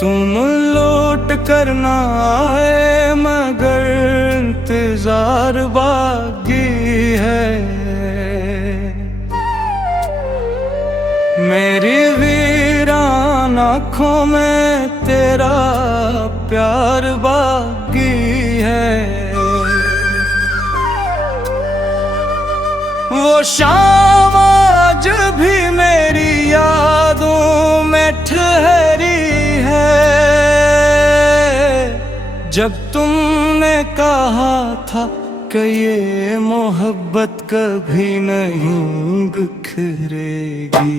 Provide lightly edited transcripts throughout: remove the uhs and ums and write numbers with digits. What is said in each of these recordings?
तुम लौट करना आए मगर इंतजार बाकी है। मेरी वीरान आँखों में तेरा प्यार बाकी है। वो शाम आज भी मेरी यादों में ठहरी है, जब तुमने कहा था कि ये मोहब्बत कभी नहीं बिखरेगी।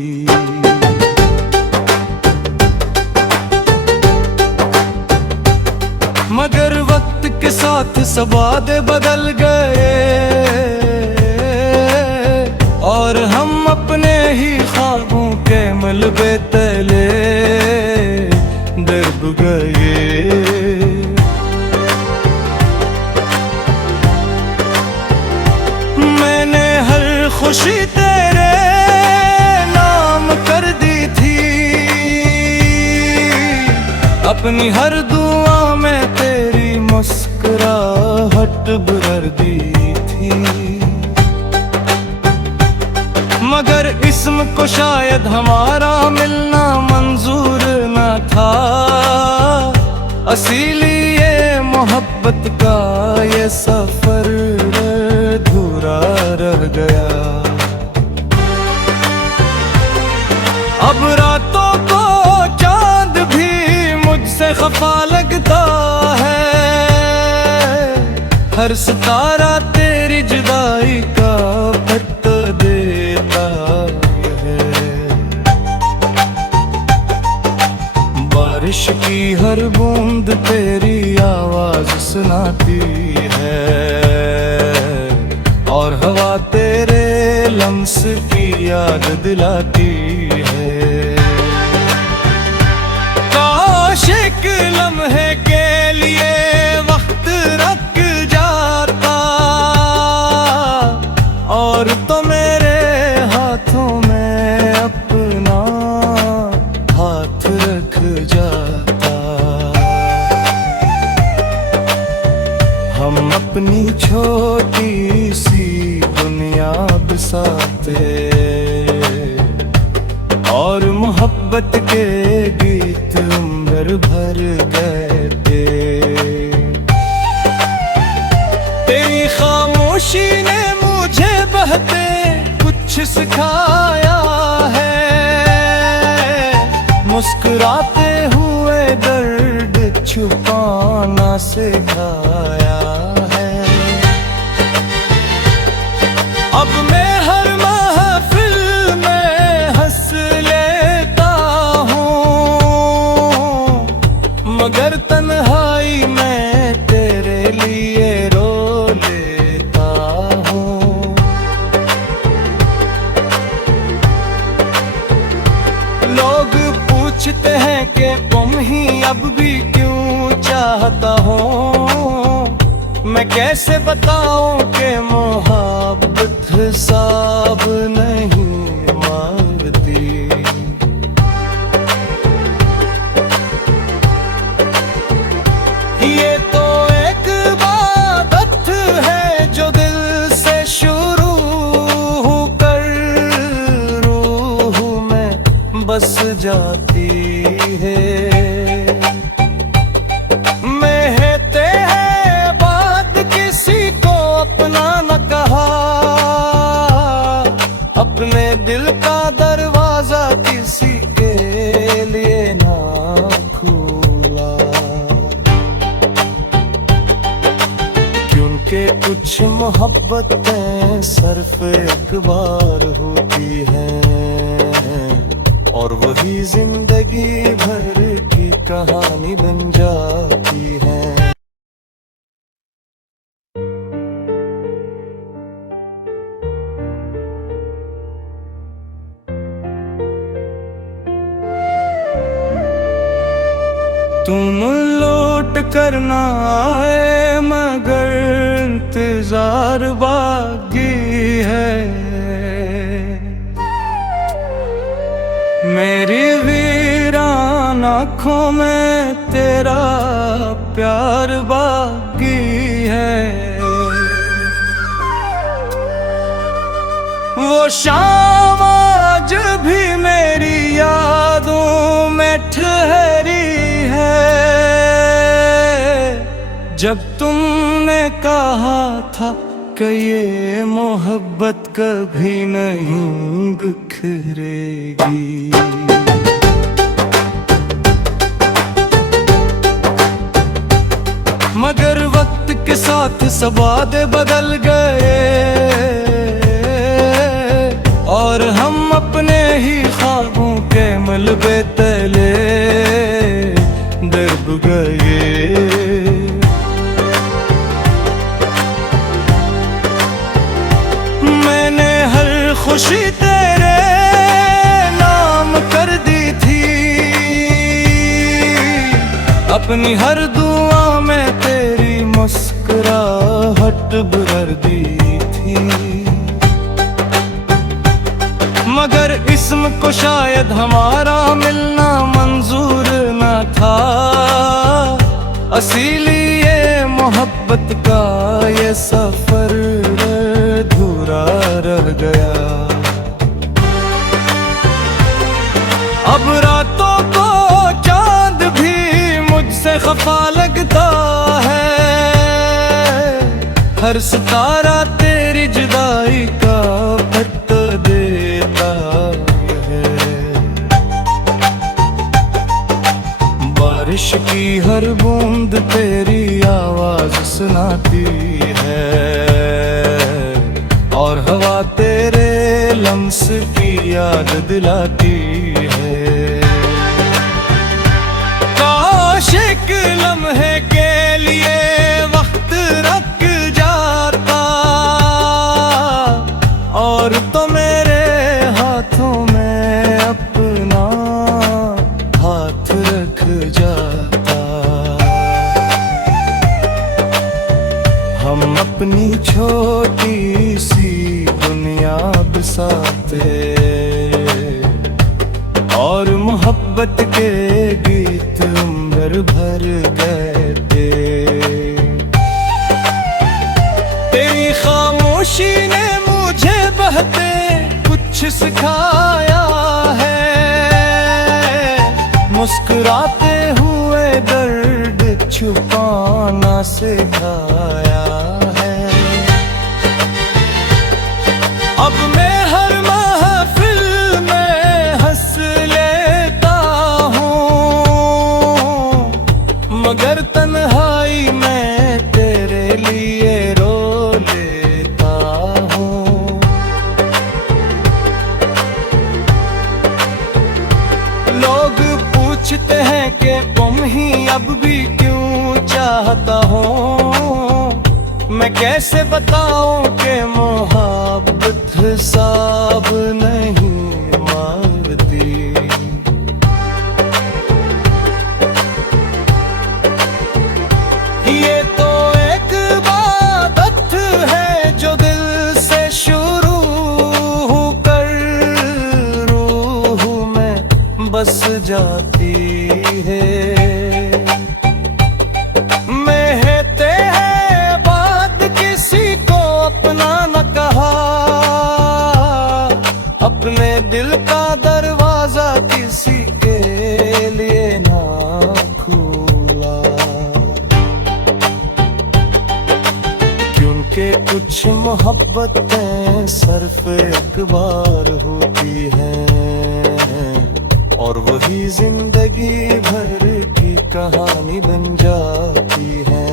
मगर वक्त के साथ सब वादे बदल गए और हम अपने ही ख्वाबों के मलबे तले दब गए। मैंने हर खुशी तेरे नाम कर दी थी, अपनी हर दुआ में तेरी मुस्कुराहट भर दी थी। मगर इस्म को शायद हमारा मिलना मंजूर न था, इसीलिए ये मोहब्बत का ये सफर अधूरा रह गया। अब रातों को चांद भी मुझसे खफा लगता है, हर सितारा तेरी जुदाई का पता देता है। बारिश की हर बूंद तेरी आवाज सुनाती है और हवा तेरे लम्स की याद दिलाती है। काश एक लम्हे के लिए वक्त रख जाता और तो मेरे हाथों में अपना हाथ रख जाता। हम अपनी छोटी सी दुनिया बसाते और मोहब्बत के गीत उम्र भर गाते। तेरी खामोशी ने मुझे बहते कुछ सिखाया है, मुस्कुराते हुए दर्द छुपाना सिखाया है। अब मैं हर महफिल में हंस लेता हूँ, मगर तन्हाई में तेरे लिए रो लेता हूँ। लोग पूछते हैं कि तुम ही अब भी क्यों चाहता हो, मैं कैसे बताऊं कि मोहब्बत हिसाब नहीं मांगती। ये तो एक इबादत है जो दिल से शुरू कर रूह में बस जाती है। महते हैं बात किसी को अपना न कहा, अपने दिल का दरवाजा किसी के लिए ना खोला। क्योंकि कुछ मोहब्बतें सिर्फ एक बार होती हैं और वही जिंदगी भर की कहानी बन जाती है। तुम लौट करना आए मगर इंतजार बाकी है। मेरी वीरान आँखों में तेरा प्यार बाकी है। वो शाम आज भी मेरी यादों में ठहरी है, जब तुमने कहा था कि ये मोहब्बत कभी नहीं बिखरेगी। मगर वक्त के साथ सब वादे बदल गए और हम अपने ही ख्वाबों के मलबे तले दब गए। मैंने हर खुशी तेरे नाम कर दी थी, अपनी हर दुआ में तेरी मुस्कुराहट भर दी थी। मगर इस्म को शायद हमारा मिलना मंजूर न था, इसीलिए ये मोहब्बत का ये सफर अधूरा रह गया। अब रातों को चांद भी मुझसे खफा लगता है, हर सितारा तेरी जुदाई का फट देता है। बारिश की हर बूंद तेरी आवाज सुनाती है और हवा तेरे लम्स की याद दिलाती है। काश एक लम्हे के लिए वक्त रख जाता और तो मेरे हाथों में अपना हाथ रख जाता। हम अपनी छोटी सी दुनिया बसाते और मोहब्बत के गीत उम्र भर गए थे। तेरी खामोशी ने मुझे बहते कुछ सिखाया है, मुस्कुराते हुए दर्द छुपाना सिखाया है। अब मैं हर महफिल में हंस लेता हूँ, मगर तन्हाई में तेरे लिए रो लेता हूँ। लोग पूछते हैं कि तुम ही अब भी क्यों चाहता हो, मैं कैसे बताऊं कि मोहब्बत हिसाब नहीं मांगती। ये तो एक इबादत है जो दिल से शुरू कर रूह में बस जाती है। महते हैं बात किसी को अपना न कहा, अपने दिल का दरवाजा किसी के लिए ना खोला, क्योंकि कुछ मोहब्बतें सिर्फ एक बार होती हैं और वही जिंदगी भर की कहानी बन जाती है।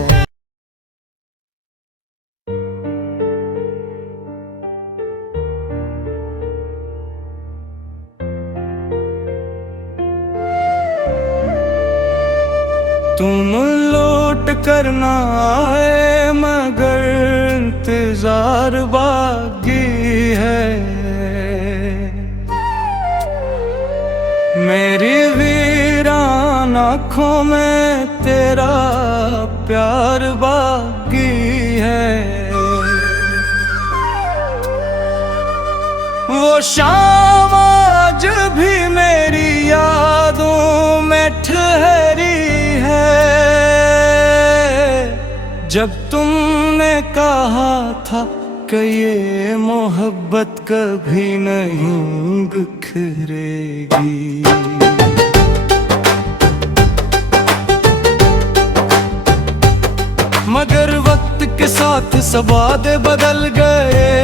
तुम लौट करना आए मगर इंतजार बाकी है। मेरी वीरान आँखों में तेरा प्यार बाकी है। वो शाम आज भी मेरी यादों में ठहरी है। जब तुमने कहा था कि ये मोहब्बत कभी नहीं बिखरेगी, मगर वक्त के साथ सब वादे बदल गए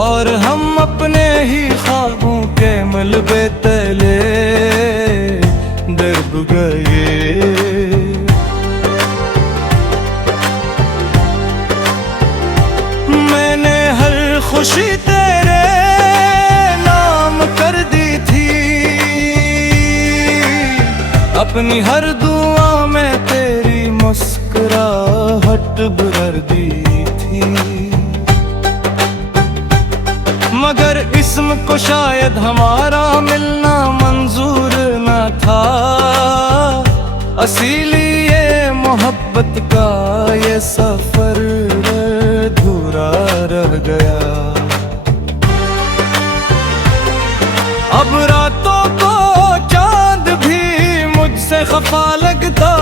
और हम अपने ही ख्वाबों के मलबे तले दब गए। मैंने हर खुशी तेरे नाम कर दी थी, अपनी हर दुआ में तेरी मुस्कुराहट भर दी थी, मगर इस्म को शायद हमारा मिलना मंजूर न था। इसीलिए ये मोहब्बत का ये सफर अधूरा रह गया। अब रातों को चांद भी मुझसे खफा लगता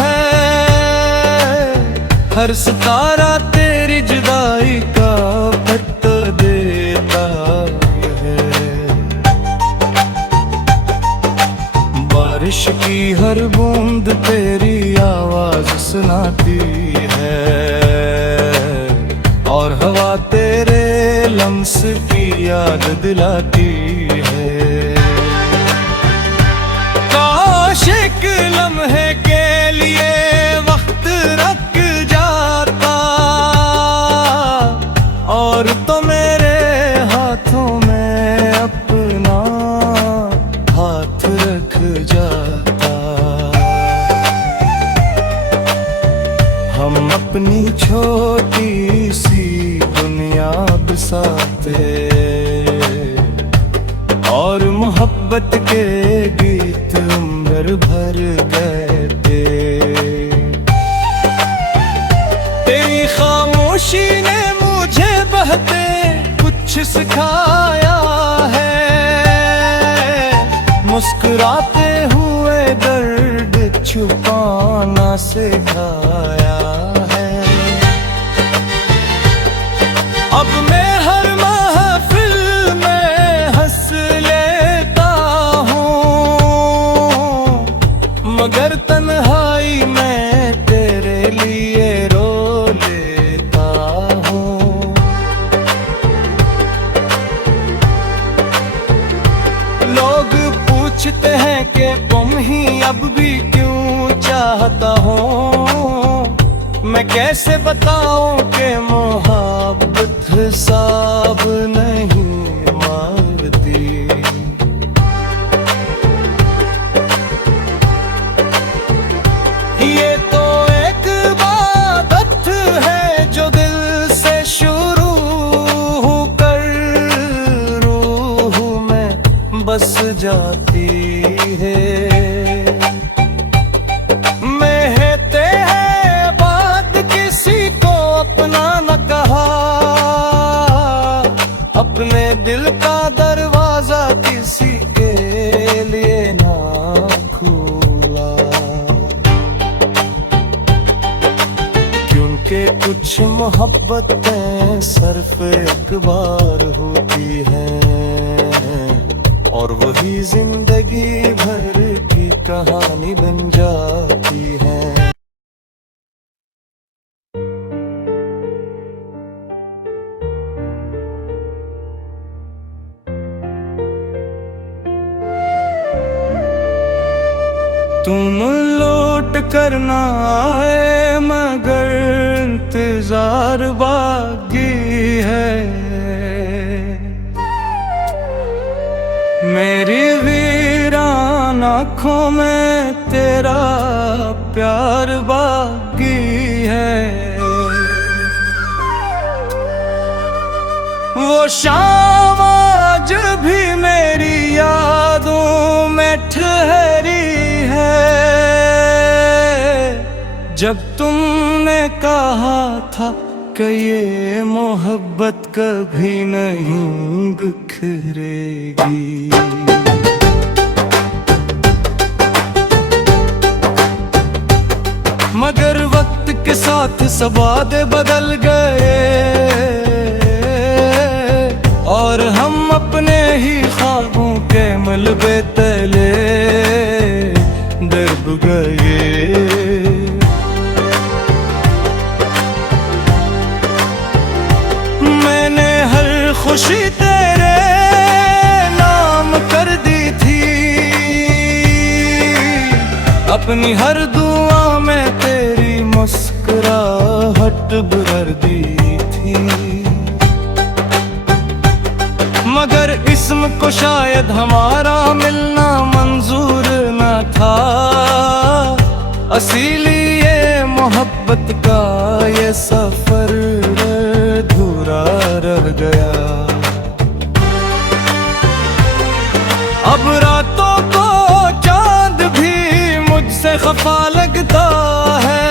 है, हर सितारा तेरी जुदाई का पता देता है। बारिश की हर बूंद तेरी आवाज सुनाती है और हवा तेरे लम्स की याद दिलाती है। काश एक लम्हे के लिए वक्त रख जाता और तो मेरे हाथों में अपना हाथ रख जाता। हम अपनी छोटी सी दुनिया बसाते और मोहब्बत के गीत उम्र भर गाते। तेरी खामोशी ने मुझे बहते कुछ सिखाया है, मुस्कुराते हुए दर्द छुपाना सिखाया है। अब मैं हर महफिल में हंस लेता हूँ, मगर तन्हाई में तेरे लिए रो लेता हूँ। लोग पूछते हैं कि तुम ही अब भी क्यों चाहता हूँ, मैं कैसे बताऊं कि मोहब्बत हिसाब नहीं मांगती। ये तो एक इबादत है जो दिल से शुरू कर रूह में बस जाती है। महते हैं बात किसी को अपना न कहा, अपने दिल का दरवाजा किसी के लिए ना खोला, क्योंकि कुछ मोहब्बतें सिर्फ एक बार होती हैं और वही जिंदगी भर की कहानी बन जाती है। तुम लौट करना आए मगर इंतजार बाकी है, मेरी वीरान आँखों में तेरा प्यार बाकी है। वो शाम आज भी मेरी यादों में ठहरी है, जब तुमने कहा था कि ये मोहब्बत कभी नहीं बिखरेगी। मगर वक्त के साथ सब वादे बदल गए और हम अपने ही ख्वाबों के मलबे तले दब गए। मैंने हर खुशी तेरे नाम कर दी थी, अपनी हर दुआ में तेरी मुस्कुराहट भर दी थी। मगर इस्म को शायद हमारा मिलना मंजूर न था, इसीलिए ये मोहब्बत का ये सफर अधूरा रह गया। अब रातों को चांद भी मुझसे खफा लगता है,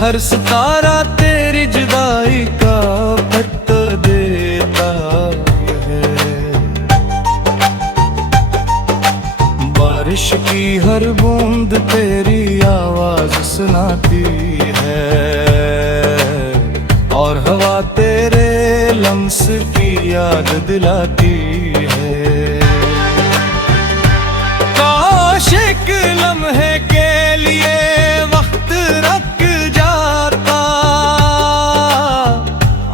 हर सितारा तेरी जुदाई का फट देता है। बारिश की हर बूंद तेरी आवाज सुनाती है और हवा तेरे लम्स की याद दिलाती है। काश एक लम्हे के लिए वक्त रख जाता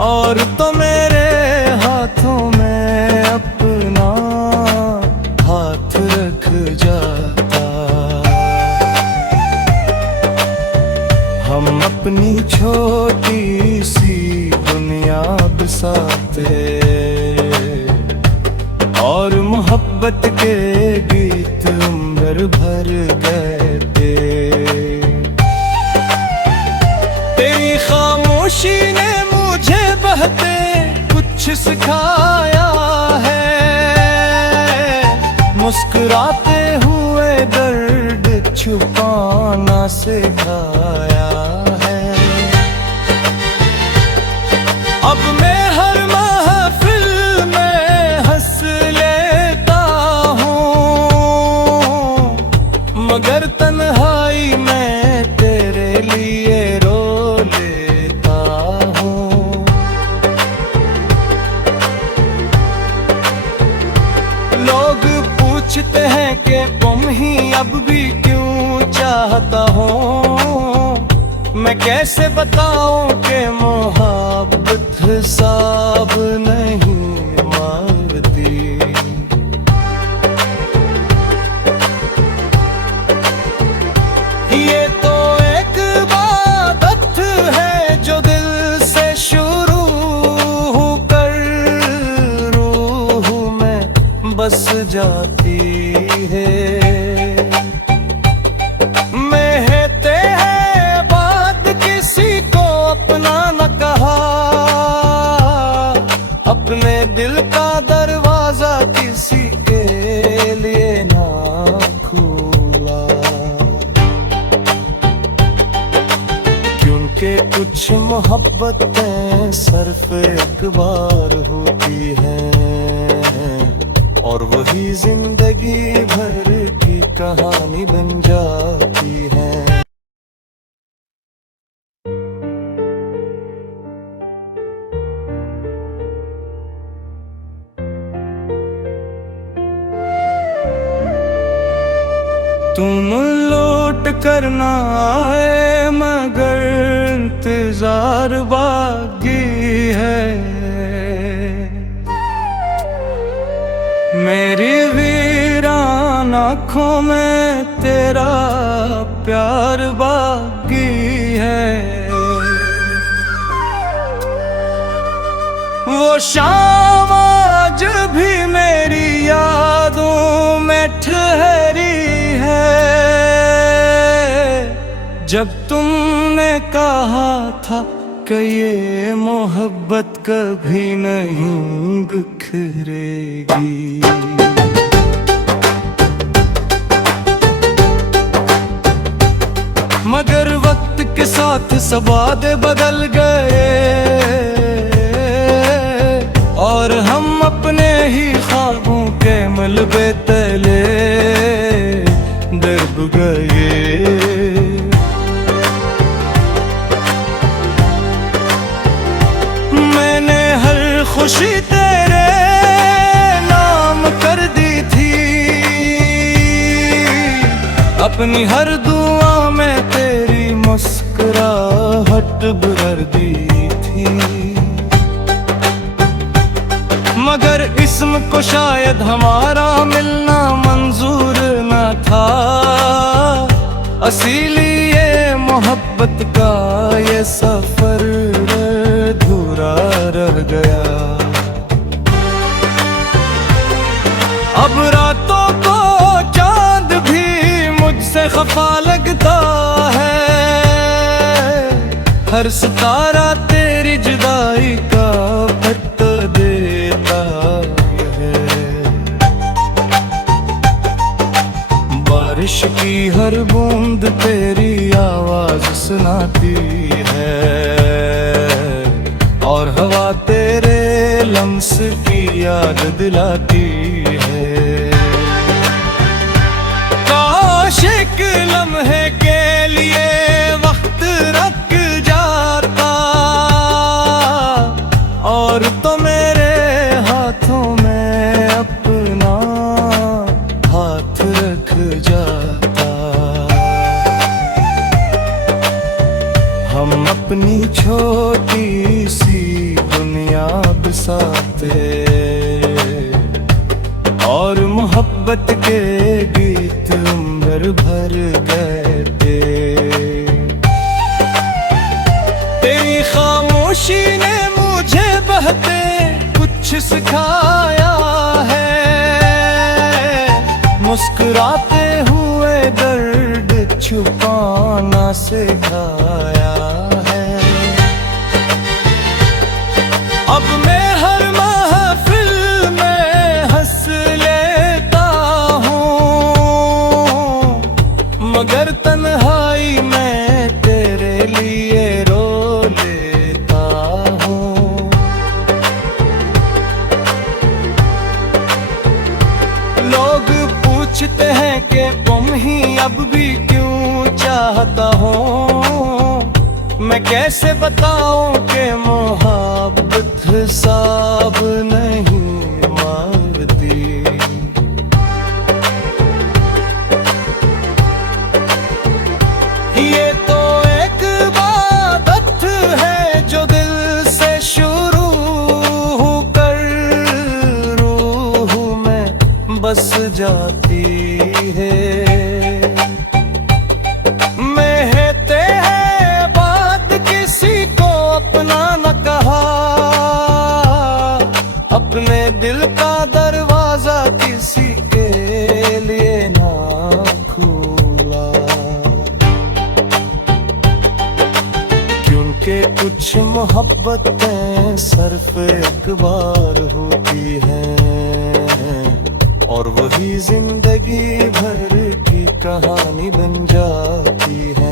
और तो मेरे हाथों में अपना हाथ रख जाता। हम अपनी छोटी सी दुनिया बसाते और मोहब्बत के गीत उम्र भर गए थे। तेरी खामोशी ने मुझे बहते कुछ सिखाया है, मुस्कुराते हुए दर्द छुपाना सिखाया है। अब मैं हर महफिल में हंस लेता हूँ, मगर तन्हाई में तेरे लिए रो लेता हूँ। लोग पूछते हैं कि तुम ही अब भी क्यों चाहता हो, मैं कैसे बताऊं कि मोहब्बत हिसाब नहीं मांगती। ये तो एक इबादत है जो दिल से शुरू कर रूह में बस जाती है। महते हैं बात किसी को अपना न कहा, अपने दिल का दरवाजा किसी के लिए ना खोला। क्योंकि कुछ मोहब्बतें सिर्फ एक बार होती हैं और वही जिंदगी भर की कहानी बन जाती है। तुम लौट करना आए मगर इंतजार बाकी है, मेरी वीरान आँखों में तेरा प्यार बाकी है। वो शाम आज भी मेरी यादों में ठहरी है, जब तुमने कहा था कि ये मोहब्बत कभी नहीं बिखरेगी। मगर वक्त के साथ सब वादे बदल गए और हम अपने ही ख्वाबों के मलबे तले दब गए। खुशी तेरे नाम कर दी थी, अपनी हर दुआ में तेरी मुस्कुराहट भर दी थी। मगर इस्म को शायद हमारा मिलना मंजूर न था, इसीलिए ये मोहब्बत का ये सफर अधूरा रह गया। अब रातों को चांद भी मुझसे खफा लगता है, हर सितारा तेरी जुदाई का पता देता है। बारिश की हर बूंद तेरी आवाज सुनाती है, और हवा तेरे लम्स की याद दिलाती है। काश एक लम्हे के लिए वक्त रख जाता, और तो मेरे हाथों में अपना हाथ रख जाता। हम अपनी छोटी सी दुनिया बसाते, और मोहब्बत के गीत उम्र भर गाते। तेरी खामोशी ने मुझे बहते कुछ सिखाया है, मुस्कुराते हुए दर्द छुपाना सिखाया है। अब मैं हर महफिल में हंस लेता हूँ, मगर तन्हाई में तेरे लिए रो लेता हूँ। लोग पूछते हैं कि तुम ही अब भी क्यों चाहता हूँ, मैं कैसे बताऊं कि मोहब्बत हिसाब नहीं मांगती। ये तो एक इबादत है जो दिल से शुरू कर रूह में बस जाती है। महते हैं बात किसी को अपना न कहा, अपने दिल का दरवाजा किसी के लिए ना खोला। क्योंकि कुछ मोहब्बतें सिर्फ एक बार होती हैं, और वही जिंदगी भर की कहानी बन जाती है।